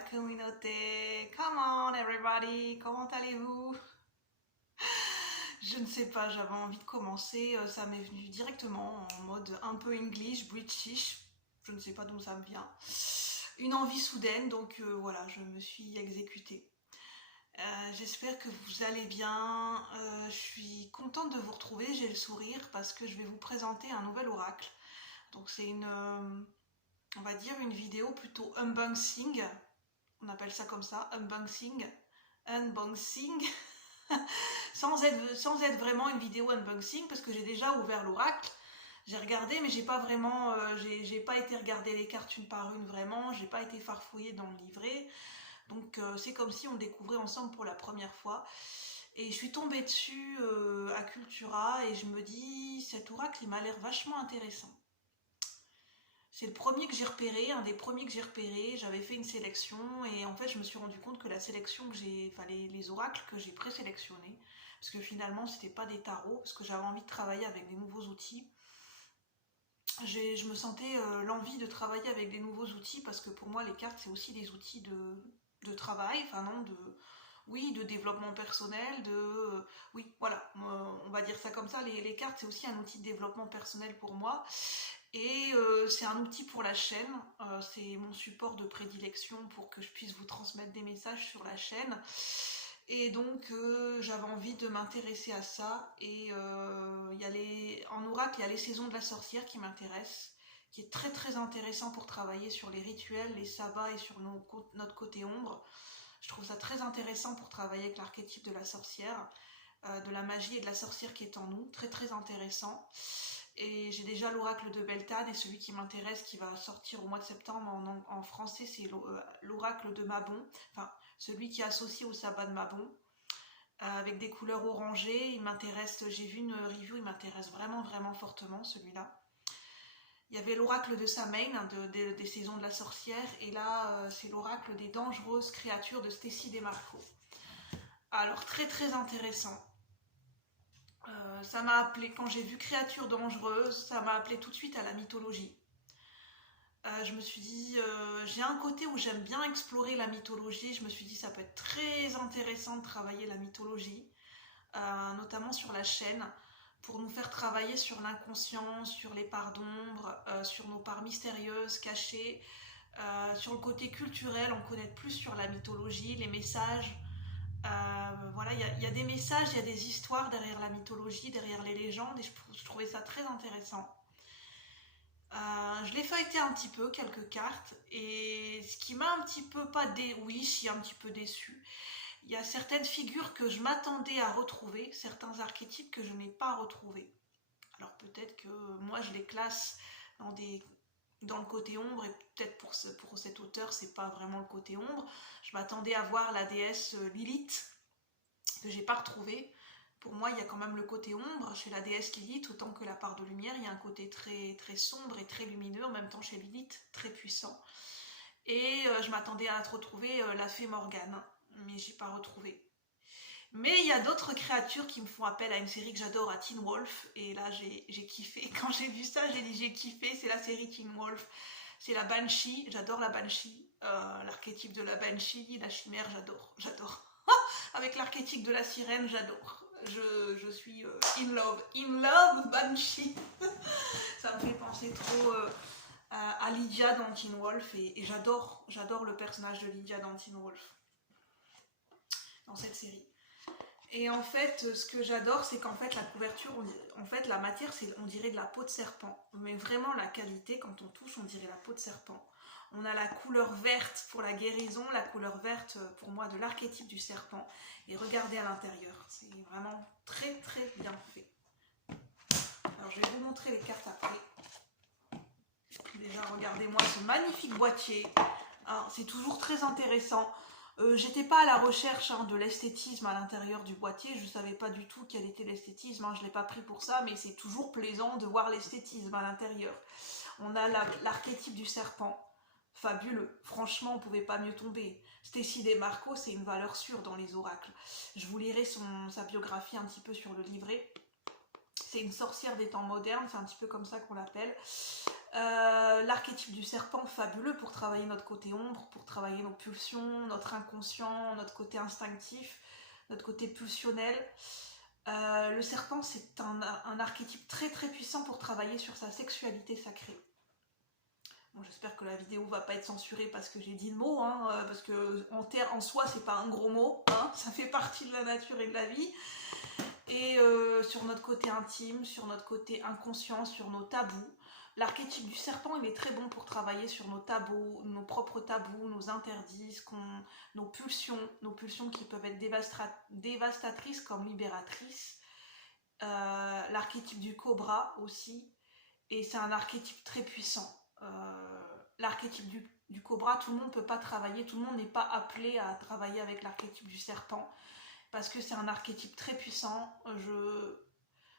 la communauté. Come on everybody, comment allez-vous? Je ne sais pas, j'avais envie de commencer, ça m'est venu directement en mode un peu English, British, je ne sais pas d'où ça me vient. Une envie soudaine, donc voilà, je me suis exécutée. J'espère que vous allez bien, je suis contente de vous retrouver, j'ai le sourire parce que je vais vous présenter un nouvel oracle. Donc c'est on va dire une vidéo plutôt unboxing, on appelle ça comme ça, unboxing, sans être vraiment une vidéo unboxing parce que j'ai déjà ouvert l'oracle, j'ai regardé mais j'ai pas vraiment, j'ai pas été regarder les cartes une par une vraiment, j'ai pas été farfouiller dans le livret. Donc c'est comme si on découvrait ensemble pour la première fois. Et je suis tombée dessus à Cultura et je me dis, cet oracle il m'a l'air vachement intéressant. C'est le premier que j'ai repéré, un des premiers que j'ai repéré. J'avais fait une sélection et en fait je me suis rendu compte que la sélection que j'ai, enfin les oracles que j'ai présélectionnés, parce que finalement c'était pas des tarots, parce que j'avais envie de travailler avec des nouveaux outils. Je me sentais l'envie de travailler avec des nouveaux outils parce que pour moi les cartes c'est aussi des outils de travail, enfin non, oui, de développement personnel, oui, voilà, on va dire ça comme ça, les cartes c'est aussi un outil de développement personnel pour moi, et c'est un outil pour la chaîne, c'est mon support de prédilection pour que je puisse vous transmettre des messages sur la chaîne, et donc j'avais envie de m'intéresser à ça, et en oracle il y a les saisons de la sorcière qui m'intéressent, qui est très très intéressant pour travailler sur les rituels, les sabbats et sur notre côté ombre. Je trouve ça très intéressant pour travailler avec l'archétype de la sorcière, de la magie et de la sorcière qui est en nous, très très intéressant. Et j'ai déjà l'oracle de Beltane et celui qui m'intéresse qui va sortir au mois de septembre en français, c'est l'oracle de Mabon, enfin celui qui est associé au sabbat de Mabon, avec des couleurs orangées. Il m'intéresse, j'ai vu une review, il m'intéresse vraiment vraiment fortement celui-là. Il y avait l'oracle de Samhain, des saisons de la sorcière, et là c'est l'oracle des dangereuses créatures de Stécie Desmarco. Alors très très intéressant. Ça m'a appelé, quand j'ai vu créatures dangereuses, ça m'a appelé tout de suite à la mythologie. Je me suis dit, j'ai un côté où j'aime bien explorer la mythologie, je me suis dit ça peut être très intéressant de travailler la mythologie, notamment sur la chaîne, pour nous faire travailler sur l'inconscient, sur les parts d'ombre, sur nos parts mystérieuses, cachées, sur le côté culturel, en connaître plus sur la mythologie, les messages. Voilà, il y a des messages, il y a des histoires derrière la mythologie, derrière les légendes, et je trouvais ça très intéressant. Je l'ai feuilleté un petit peu, quelques cartes, et ce qui m'a un petit peu, oui, je suis un petit peu déçue. Il y a certaines figures que je m'attendais à retrouver, certains archétypes que je n'ai pas retrouvés. Alors peut-être que moi je les classe dans le côté ombre, et peut-être pour cet auteur c'est pas vraiment le côté ombre. Je m'attendais à voir la déesse Lilith, que j'ai pas retrouvée. Pour moi il y a quand même le côté ombre chez la déesse Lilith, autant que la part de lumière, il y a un côté très, très sombre et très lumineux, en même temps chez Lilith, très puissant. Et je m'attendais à retrouver la fée Morgane, mais j'ai pas retrouvé. Mais il y a d'autres créatures qui me font appel à une série que j'adore, à Teen Wolf, et là j'ai kiffé. Quand j'ai vu ça, j'ai dit j'ai kiffé, c'est la série Teen Wolf. C'est la Banshee, j'adore la Banshee, l'archétype de la Banshee, la chimère, j'adore. Avec l'archétype de la sirène, j'adore. Je suis in love Banshee. Ça me fait penser trop à Lydia dans Teen Wolf, et j'adore le personnage de Lydia dans Teen Wolf, dans cette série. Et en fait, ce que j'adore, c'est qu'en fait, la couverture, en fait, la matière, on dirait de la peau de serpent. Mais vraiment, la qualité, quand on touche, on dirait la peau de serpent. On a la couleur verte pour la guérison, la couleur verte, pour moi, de l'archétype du serpent. Et regardez à l'intérieur, c'est vraiment très, très bien fait. Alors, je vais vous montrer les cartes après. Déjà, regardez-moi ce magnifique boîtier. Hein, c'est toujours très intéressant. J'étais pas à la recherche de l'esthétisme à l'intérieur du boîtier, je savais pas du tout quel était l'esthétisme, je l'ai pas pris pour ça, mais c'est toujours plaisant de voir l'esthétisme à l'intérieur. On a l'archétype du serpent, fabuleux, franchement on pouvait pas mieux tomber. Stécie Desmarco, c'est une valeur sûre dans les oracles. Je vous lirai sa biographie un petit peu sur le livret. C'est une sorcière des temps modernes, c'est un petit peu comme ça qu'on l'appelle. L'archétype du serpent, fabuleux pour travailler notre côté ombre, pour travailler nos pulsions, notre inconscient, notre côté instinctif, notre côté pulsionnel. Le serpent, c'est un archétype très très puissant pour travailler sur sa sexualité sacrée. Bon, j'espère que la vidéo va pas être censurée parce que j'ai dit le mot, hein, parce que en soi, c'est pas un gros mot, hein, ça fait partie de la nature et de la vie. Et sur notre côté intime, sur notre côté inconscient, sur nos tabous. L'archétype du serpent, il est très bon pour travailler sur nos tabous, nos propres tabous, nos interdits, nos pulsions qui peuvent être dévastatrices comme libératrices. L'archétype du cobra aussi, et c'est un archétype très puissant. L'archétype du cobra, tout le monde ne peut pas travailler, tout le monde n'est pas appelé à travailler avec l'archétype du serpent, parce que c'est un archétype très puissant.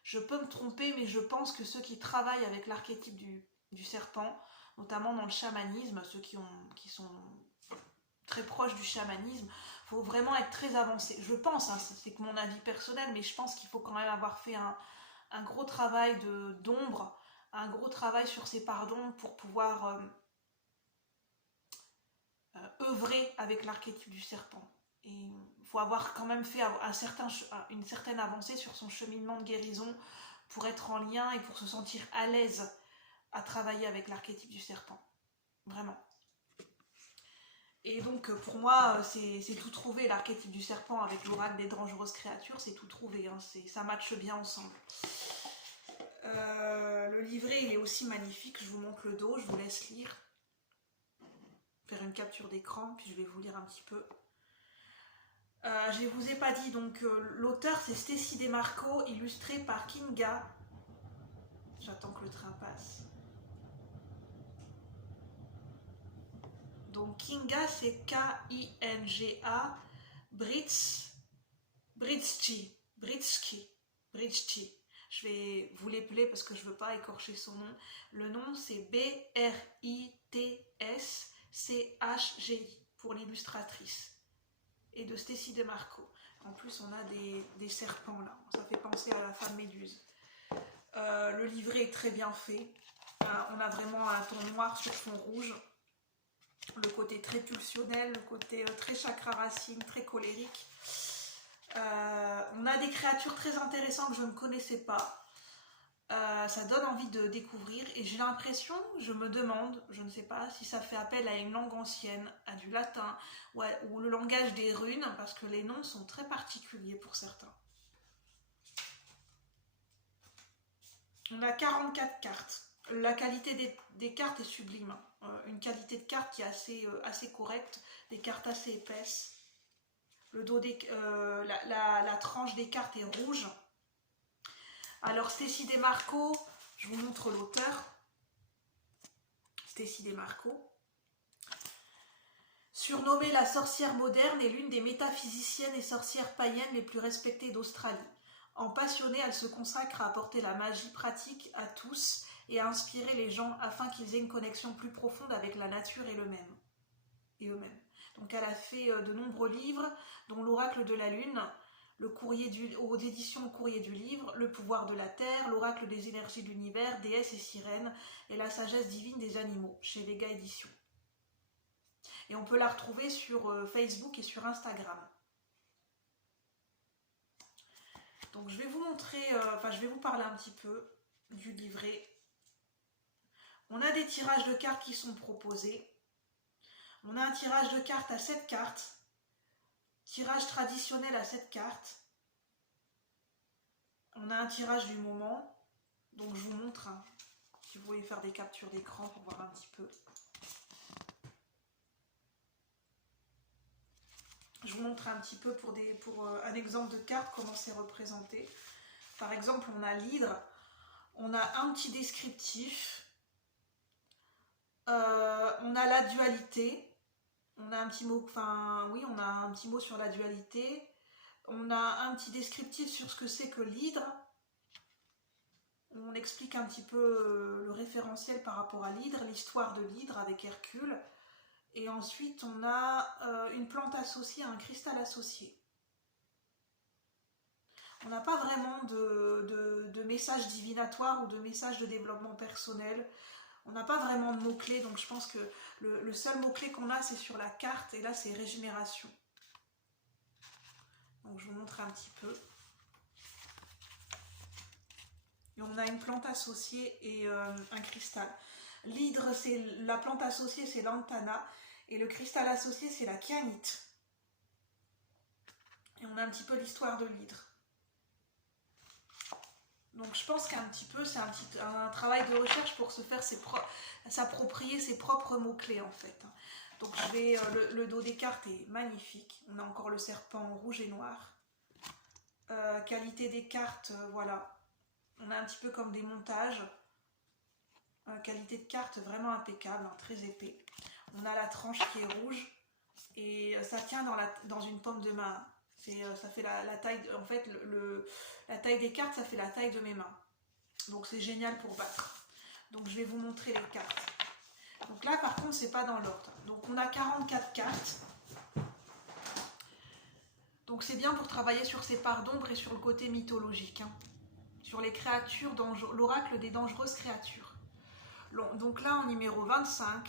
Je peux me tromper, mais je pense que ceux qui travaillent avec l'archétype du serpent, notamment dans le chamanisme, ceux qui sont très proches du chamanisme, il faut vraiment être très avancé. Je pense, hein, c'est que mon avis personnel, mais je pense qu'il faut quand même avoir fait un gros travail d'ombre, un gros travail sur ses parts d'ombre pour pouvoir œuvrer avec l'archétype du serpent. Et il faut avoir quand même fait une certaine avancée sur son cheminement de guérison pour être en lien et pour se sentir à l'aise à travailler avec l'archétype du serpent. Vraiment. Et donc pour moi, c'est tout trouvé, l'archétype du serpent avec l'oracle des dangereuses créatures, c'est tout trouvé, hein, ça matche bien ensemble. Le livret, il est aussi magnifique, je vous montre le dos, je vous laisse lire. Faire une capture d'écran, puis je vais vous lire un petit peu. Je ne vous ai pas dit, donc l'auteur c'est Stécie Demarco, illustré par Kinga. J'attends que le train passe. Donc Kinga c'est K-I-N-G-A, Britschi. Je vais vous l'épeler parce que je ne veux pas écorcher son nom. Le nom c'est B-R-I-T-S-C-H-G-I pour l'illustratrice. Et de Stécie Demarco. En plus, on a des serpents là. Ça fait penser à la femme méduse. Le livret est très bien fait. On a vraiment un ton noir sur fond rouge. Le côté très pulsionnel, le côté très chakra racine, très colérique. On a des créatures très intéressantes que je ne connaissais pas. Ça donne envie de découvrir et j'ai l'impression, je me demande, je ne sais pas si ça fait appel à une langue ancienne, à du latin ou le langage des runes, parce que les noms sont très particuliers pour certains. On a 44 cartes. La qualité des cartes est sublime. Une qualité de carte qui est assez correcte, des cartes assez épaisses. Le dos la tranche des cartes est rouge. Alors Stécie Demarco, je vous montre l'auteur. Stécie Demarco. Surnommée la sorcière moderne, est l'une des métaphysiciennes et sorcières païennes les plus respectées d'Australie. En passionnée, elle se consacre à apporter la magie pratique à tous et à inspirer les gens afin qu'ils aient une connexion plus profonde avec la nature et eux-mêmes. Donc elle a fait de nombreux livres, dont l'Oracle de la Lune, aux éditions Courrier du Livre, Le pouvoir de la Terre, l'Oracle des énergies de l'univers, Déesse et Sirène, et la sagesse divine des animaux, chez Vega Éditions. Et on peut la retrouver sur Facebook et sur Instagram. Donc je vais vous montrer, je vais vous parler un petit peu du livret. On a des tirages de cartes qui sont proposés. On a un tirage de cartes à 7 cartes. Tirage traditionnel à 7 cartes. On a un tirage du moment. Donc je vous montre, hein, si vous voulez faire des captures d'écran pour voir un petit peu. Je vous montre un petit peu pour un exemple de carte, comment c'est représenté. Par exemple, on a l'hydre. On a un petit descriptif. On a la dualité. On a un petit mot, on a un petit mot sur la dualité. On a un petit descriptif sur ce que c'est que l'hydre. On explique un petit peu le référentiel par rapport à l'hydre, l'histoire de l'hydre avec Hercule. Et ensuite, on a une plante associée, un cristal associé. On n'a pas vraiment de message divinatoire ou de message de développement personnel. On n'a pas vraiment de mots-clés, donc je pense que le seul mot-clé qu'on a, c'est sur la carte, et là, c'est régénération. Donc je vous montre un petit peu. Et on a une plante associée et un cristal. L'hydre, c'est la plante associée, c'est l'antana, et le cristal associé, c'est la kyanite. Et on a un petit peu l'histoire de l'hydre. Donc je pense qu'un petit peu, c'est un travail de recherche pour se faire s'approprier ses propres mots-clés en fait. Donc je vais, le dos des cartes est magnifique. On a encore le serpent rouge et noir. Qualité des cartes, voilà. On a un petit peu comme des montages. Qualité de carte vraiment impeccable, hein, très épais. On a la tranche qui est rouge et ça tient dans une paume de main. Ça fait la taille, en fait, la taille des cartes, ça fait la taille de mes mains. Donc c'est génial pour battre. Donc je vais vous montrer les cartes. Donc là, par contre, c'est pas dans l'ordre. Donc on a 44 cartes. Donc c'est bien pour travailler sur ces parts d'ombre et sur le côté mythologique. Hein. Sur les créatures, l'oracle des dangereuses créatures. Donc là, en numéro 25,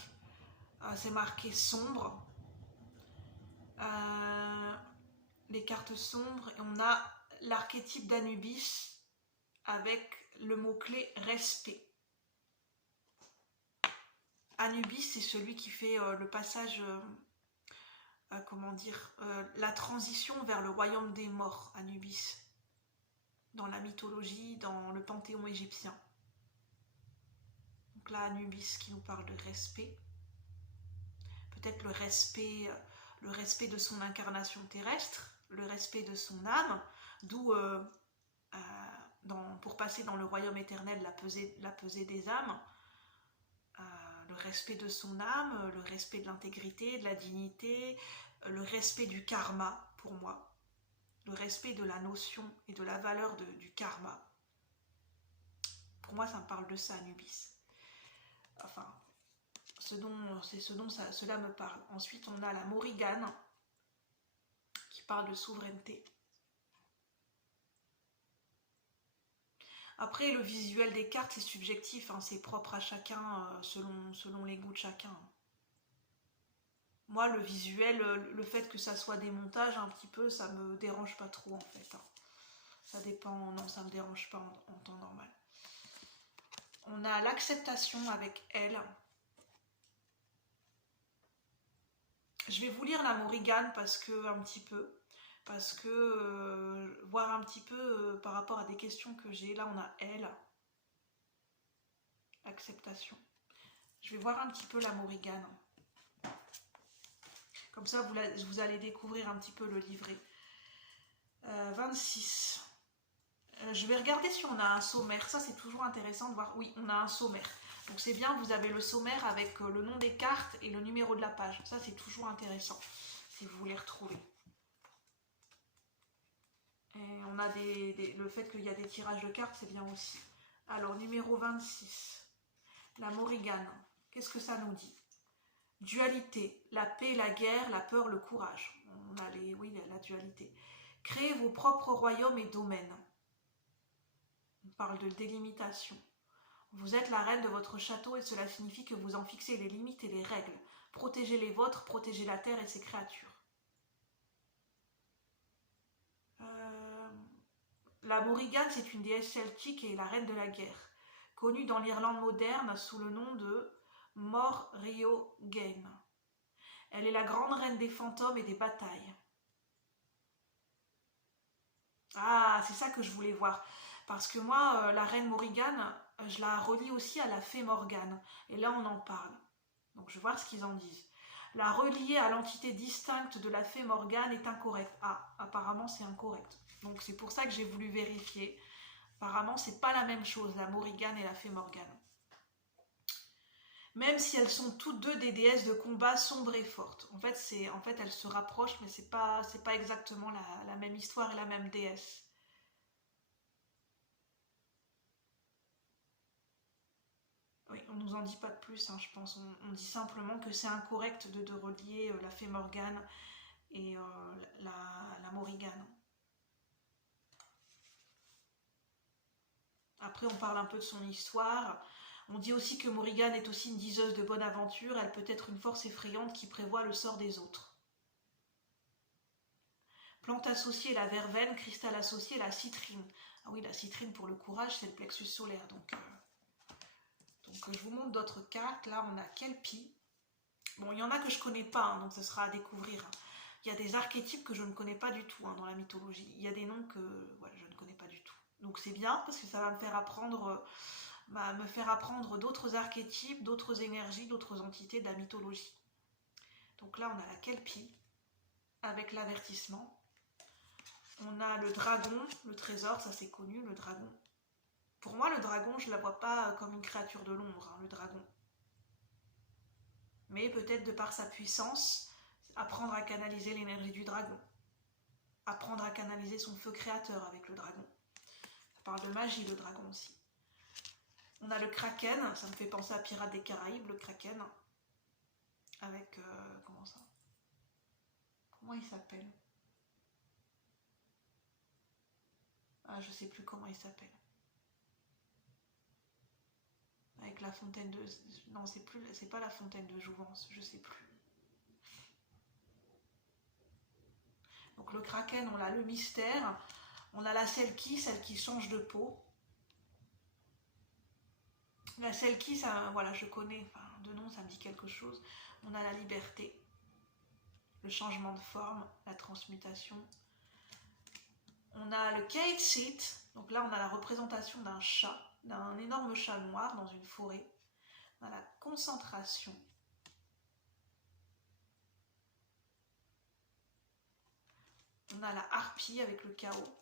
c'est marqué sombre. Les cartes sombres, et on a l'archétype d'Anubis avec le mot-clé respect. Anubis, c'est celui qui fait le passage, comment dire, la transition vers le royaume des morts, Anubis, dans la mythologie, dans le panthéon égyptien. Donc là, Anubis qui nous parle de respect. Peut-être le respect de son incarnation terrestre, le respect de son âme, d'où, pour passer dans le royaume éternel, la pesée des âmes, le respect de son âme, le respect de l'intégrité, de la dignité, le respect du karma, pour moi, le respect de la notion et de la valeur du karma. Pour moi, ça me parle de ça, Anubis. Enfin, c'est ce dont cela me parle. Ensuite, on a la Morrigan, qui parle de souveraineté. Après, le visuel des cartes, c'est subjectif, hein, c'est propre à chacun, selon les goûts de chacun. Moi, le visuel, le fait que ça soit des montages un petit peu, ça me dérange pas trop en fait. Hein. Ça dépend, non, ça me dérange pas en temps normal. On a l'acceptation avec elle. Je vais vous lire la Morrigan parce que voir un petit peu par rapport à des questions que j'ai. Là, on a elle. Acceptation. Je vais voir un petit peu la Morrigan. Comme ça, vous allez découvrir un petit peu le livret. 26. Je vais regarder si on a un sommaire. Ça, c'est toujours intéressant de voir. Oui, on a un sommaire. Donc, c'est bien, vous avez le sommaire avec le nom des cartes et le numéro de la page. Ça, c'est toujours intéressant si vous voulez retrouver. Et on a le fait qu'il y a des tirages de cartes, c'est bien aussi. Alors, numéro 26. La Morrigan. Qu'est-ce que ça nous dit? Dualité, la paix, la guerre, la peur, le courage. On a la dualité. Créez vos propres royaumes et domaines. On parle de délimitation. Vous êtes la reine de votre château et cela signifie que vous en fixez les limites et les règles. Protégez les vôtres, protégez la terre et ses créatures. La Morrigan, c'est une déesse celtique et la reine de la guerre, connue dans l'Irlande moderne sous le nom de Morriogane. Elle est la grande reine des fantômes et des batailles. Ah, c'est ça que je voulais voir. Parce que moi, la reine Morrigan, je la relie aussi à la fée Morgane. Et là, on en parle. Donc, je vais voir ce qu'ils en disent. La relier à l'entité distincte de la fée Morgane est incorrect. Ah, apparemment, c'est incorrect. Donc, c'est pour ça que j'ai voulu vérifier. Apparemment, c'est pas la même chose, la Morrigan et la fée Morgane. Même si elles sont toutes deux des déesses de combat sombres et fortes. En fait, elles se rapprochent, mais c'est pas exactement la même histoire et la même déesse. Oui, on nous en dit pas de plus, hein, je pense. On dit simplement que c'est incorrect de relier la fée Morgane et la Morrigan. Après, on parle un peu de son histoire. On dit aussi que Morrigan est aussi une diseuse de bonne aventure, elle peut être une force effrayante qui prévoit le sort des autres. Plante associée, la verveine, cristal associé, la citrine. Ah oui, la citrine pour le courage, c'est le plexus solaire. Donc je vous montre d'autres cartes. Là, on a Kelpie. Bon, il y en a que je ne connais pas, hein, donc ce sera à découvrir. Il y a des archétypes que je ne connais pas du tout dans la mythologie. Il y a des noms que voilà, je ne connais pas du tout. Donc c'est bien parce que ça va me faire apprendre, d'autres archétypes, d'autres énergies, d'autres entités de la mythologie. Donc là, on a la Kelpie avec l'avertissement. On a le dragon, le trésor, ça c'est connu, le dragon. Pour moi, le dragon, je ne la vois pas comme une créature de l'ombre, hein, le dragon. Mais peut-être de par sa puissance, apprendre à canaliser l'énergie du dragon. Apprendre à canaliser son feu créateur avec le dragon. Ça parle de magie, le dragon aussi. On a le kraken, ça me fait penser à Pirates des Caraïbes, le kraken. Avec, comment ça? Comment il s'appelle? Ah, je sais plus comment il s'appelle. Avec la fontaine de... Non, c'est pas la fontaine de Jouvence, je sais plus. Donc le kraken, on a le mystère. On a la selkie, celle qui change de peau. La selkie, ça, voilà, je connais, enfin, de nom, ça me dit quelque chose. On a la liberté, le changement de forme, la transmutation. On a le Cave Seat, donc là on a la représentation d'un chat, d'un énorme chat noir dans une forêt. On a la concentration. On a la harpie avec le chaos.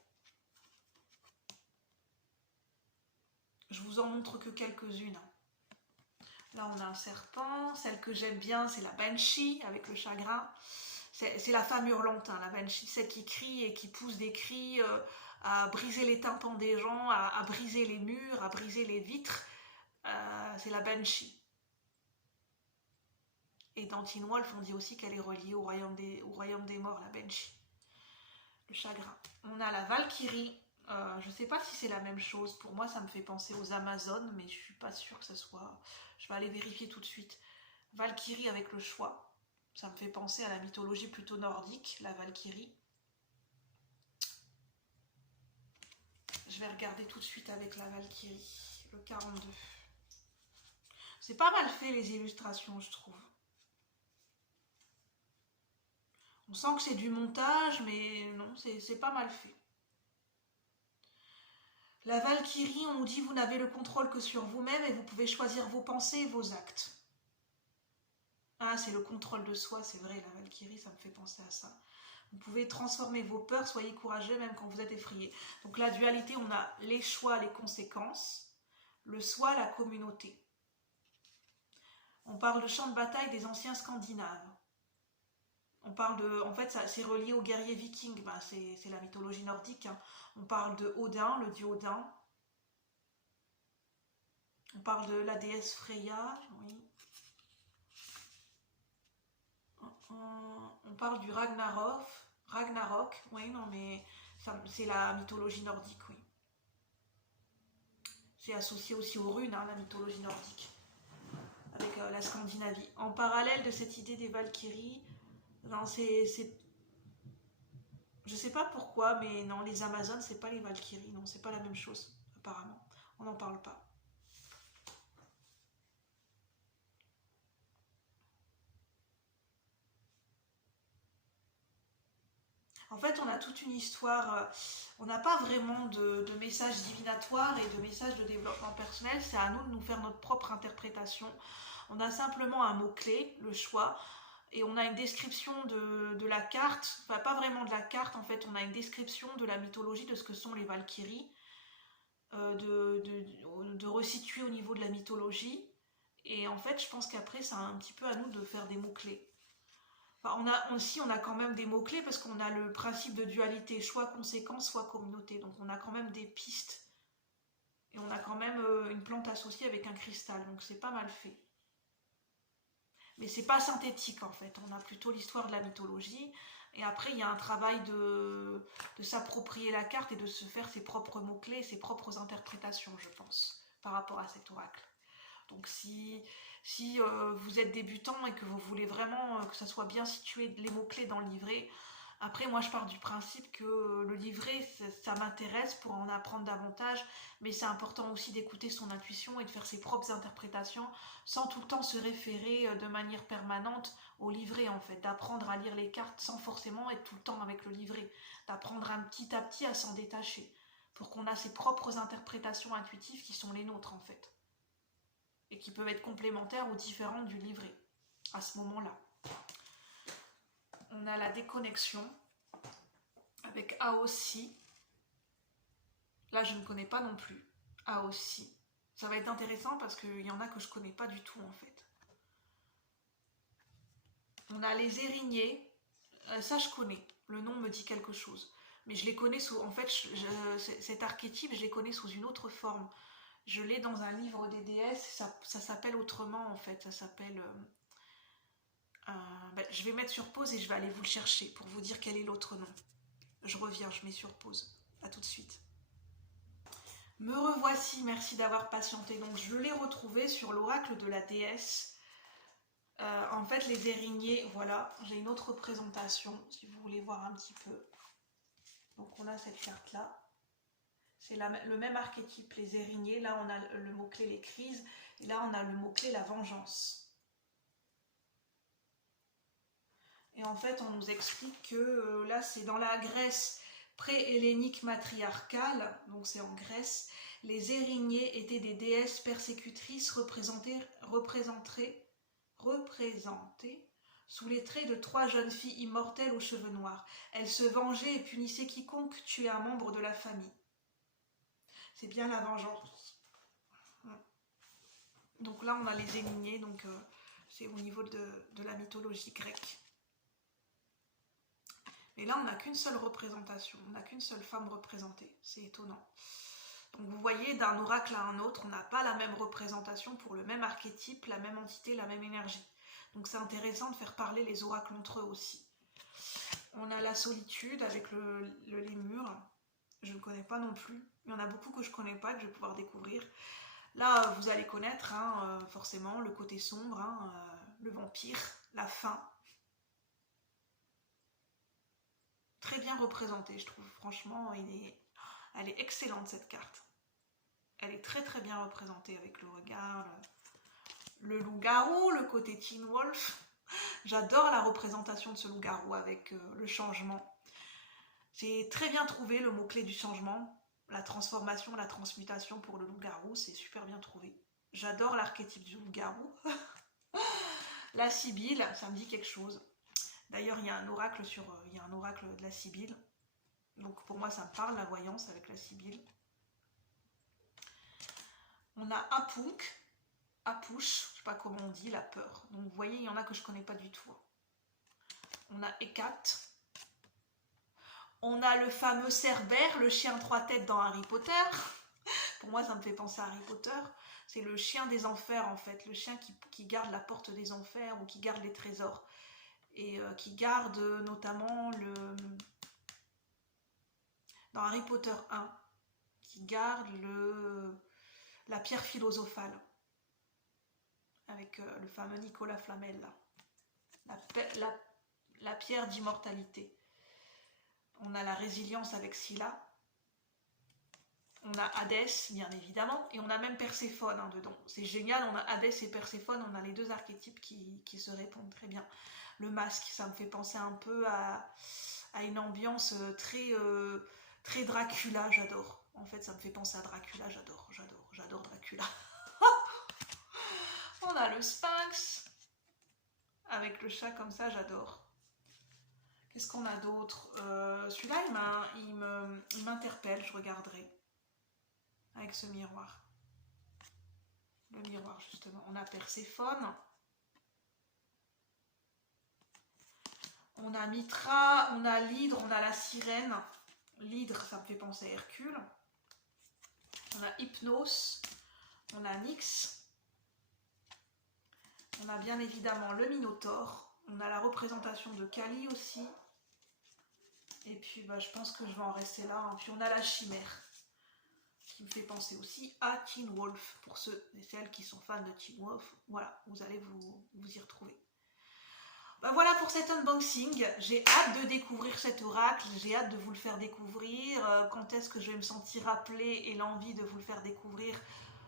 Je vous en montre que quelques-unes. Là on a un serpent, celle que j'aime bien c'est la banshee avec le chagrin. C'est la femme hurlante, hein, la banshee, celle qui crie et qui pousse des cris à briser les tympans des gens, à briser les murs, à briser les vitres. C'est la banshee. Et dans Teen Wolf, on dit aussi qu'elle est reliée au royaume des morts, la banshee. Le chagrin. On a la Valkyrie. Je ne sais pas si c'est la même chose. Pour moi, ça me fait penser aux Amazones, mais je ne suis pas sûre que ce soit... Je vais aller vérifier tout de suite. Valkyrie avec le choix. Ça me fait penser à la mythologie plutôt nordique, la Valkyrie. Je vais regarder tout de suite avec la Valkyrie, le 42. C'est pas mal fait les illustrations, je trouve. On sent que c'est du montage, mais non, c'est pas mal fait. La Valkyrie, on nous dit vous n'avez le contrôle que sur vous-même et vous pouvez choisir vos pensées et vos actes. Ah, c'est le contrôle de soi, c'est vrai, la Valkyrie, ça me fait penser à ça. Vous pouvez transformer vos peurs, soyez courageux même quand vous êtes effrayé. Donc la dualité, on a les choix, les conséquences, le soi, la communauté. On parle de champ de bataille des anciens Scandinaves. On parle de... En fait, c'est relié aux guerriers vikings, ben, c'est la mythologie nordique. Hein. On parle de Odin, le dieu Odin. On parle de la déesse Freya, oui. On parle du Ragnarok, oui, non mais c'est la mythologie nordique, oui. C'est associé aussi aux runes, hein, la mythologie nordique, avec la Scandinavie. En parallèle de cette idée des Valkyries, non, je sais pas pourquoi, mais non, les Amazones, c'est pas les Valkyries, non, c'est pas la même chose, apparemment. On n'en parle pas. En fait, on a toute une histoire, on n'a pas vraiment de message divinatoire et de message de développement personnel, c'est à nous de nous faire notre propre interprétation. On a simplement un mot-clé, le choix, et on a une description de la carte, enfin pas vraiment de la carte, en fait, on a une description de la mythologie, de ce que sont les Valkyries, de resituer au niveau de la mythologie, et en fait, je pense qu'après, c'est un petit peu à nous de faire des mots-clés. Enfin, on a quand même des mots-clés parce qu'on a le principe de dualité, choix, conséquence, soit communauté. Donc on a quand même des pistes. Et on a quand même une plante associée avec un cristal. Donc c'est pas mal fait. Mais c'est pas synthétique en fait. On a plutôt l'histoire de la mythologie. Et après, il y a un travail de s'approprier la carte et de se faire ses propres mots-clés, ses propres interprétations, je pense, par rapport à cet oracle. Donc si vous êtes débutant et que vous voulez vraiment que ça soit bien situé les mots-clés dans le livret, après moi je pars du principe que le livret ça m'intéresse pour en apprendre davantage, mais c'est important aussi d'écouter son intuition et de faire ses propres interprétations sans tout le temps se référer de manière permanente au livret en fait, d'apprendre à lire les cartes sans forcément être tout le temps avec le livret, d'apprendre un petit à petit à s'en détacher pour qu'on a ses propres interprétations intuitives qui sont les nôtres en fait et qui peuvent être complémentaires ou différentes du livret à ce moment-là. On a la déconnexion avec Aossi. Là, je ne connais pas non plus. Aossi. Ça va être intéressant parce qu'il y en a que je ne connais pas du tout en fait. On a les Érignées. Ça, je connais. Le nom me dit quelque chose. Mais je les connais sous... En fait, cet archétype, je les connais sous une autre forme. Je l'ai dans un livre des déesses. Ça s'appelle autrement en fait. Ça s'appelle... je vais mettre sur pause et je vais aller vous le chercher pour vous dire quel est l'autre nom. Je reviens, je mets sur pause. À tout de suite. Me revoici, merci d'avoir patienté. Donc je l'ai retrouvé sur l'oracle de la déesse. En fait, les Érignées, voilà, j'ai une autre représentation, si vous voulez voir un petit peu. Donc on a cette carte-là. C'est le même archétype, les Érignées. Là, on a le mot-clé les crises. Et là, on a le mot-clé la vengeance. Et en fait, on nous explique que là, c'est dans la Grèce pré-hellénique matriarcale, donc c'est en Grèce, les Érignées étaient des déesses persécutrices représentées sous les traits de 3 jeunes filles immortelles aux cheveux noirs. Elles se vengeaient et punissaient quiconque tuait un membre de la famille. C'est bien la vengeance. Donc là, on a les Érignées, donc c'est au niveau de la mythologie grecque. Et là, on n'a qu'une seule représentation, on n'a qu'une seule femme représentée. C'est étonnant. Donc vous voyez, d'un oracle à un autre, on n'a pas la même représentation pour le même archétype, la même entité, la même énergie. Donc c'est intéressant de faire parler les oracles entre eux aussi. On a la solitude avec le lémur. Je ne connais pas non plus. Il y en a beaucoup que je ne connais pas, que je vais pouvoir découvrir. Là, vous allez connaître forcément le côté sombre, le vampire, la faim. Très bien représentée, je trouve. Franchement, elle est excellente cette carte. Elle est très très bien représentée avec le regard, le loup-garou, le côté Teen Wolf. J'adore la représentation de ce loup-garou avec le changement. C'est très bien trouvé le mot-clé du changement, la transformation, la transmutation pour le loup-garou, c'est super bien trouvé. J'adore l'archétype du loup-garou. La Sibylle, ça me dit quelque chose. D'ailleurs, il y a un oracle de la Sibylle. Donc pour moi, ça me parle, la voyance avec la Sibylle. On a Apunk, Apouche, je ne sais pas comment on dit, la peur. Donc vous voyez, il y en a que je ne connais pas du tout. On a Hécate. On a le fameux Cerbère, le chien 3 têtes dans Harry Potter. Pour moi, ça me fait penser à Harry Potter. C'est le chien des enfers, en fait. Le chien qui garde la porte des enfers ou qui garde les trésors. Et qui garde notamment dans Harry Potter 1, qui garde la pierre philosophale avec le fameux Nicolas Flamel là. La pierre d'immortalité. On a la résilience avec Scylla. On a Hadès, bien évidemment, et on a même Perséphone dedans. C'est génial, on a Hadès et Perséphone, on a les deux archétypes qui se répondent très bien. Le masque, ça me fait penser un peu à une ambiance très Dracula, j'adore. En fait, ça me fait penser à Dracula, j'adore Dracula. On a le Sphinx, avec le chat comme ça, j'adore. Qu'est-ce qu'on a d'autre? Celui-là, il m'interpelle, je regarderai. Avec ce miroir. Le miroir, justement. On a Perséphone. On a Mitra, on a l'hydre, on a la sirène. L'hydre, ça me fait penser à Hercule. On a Hypnos. On a Nyx. On a bien évidemment le Minotaure. On a la représentation de Kali aussi. Et puis, je pense que je vais en rester là. Puis on a la chimère. Ce qui me fait penser aussi à Teen Wolf, pour ceux et celles qui sont fans de Teen Wolf. Voilà, vous allez vous y retrouver. Ben voilà pour cet unboxing, j'ai hâte de découvrir cet oracle, j'ai hâte de vous le faire découvrir, quand est-ce que je vais me sentir appelée et l'envie de vous le faire découvrir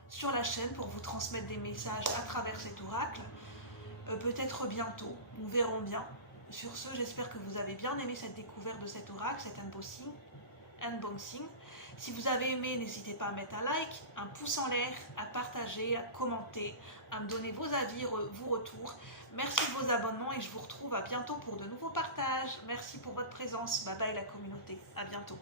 sur la chaîne pour vous transmettre des messages à travers cet oracle, peut-être bientôt, nous verrons bien. Sur ce, j'espère que vous avez bien aimé cette découverte de cet oracle, cet unboxing. Si vous avez aimé, n'hésitez pas à mettre un like, un pouce en l'air, à partager, à commenter, à me donner vos avis, vos retours. Merci de vos abonnements et je vous retrouve à bientôt pour de nouveaux partages. Merci pour votre présence. Bye bye la communauté. À bientôt.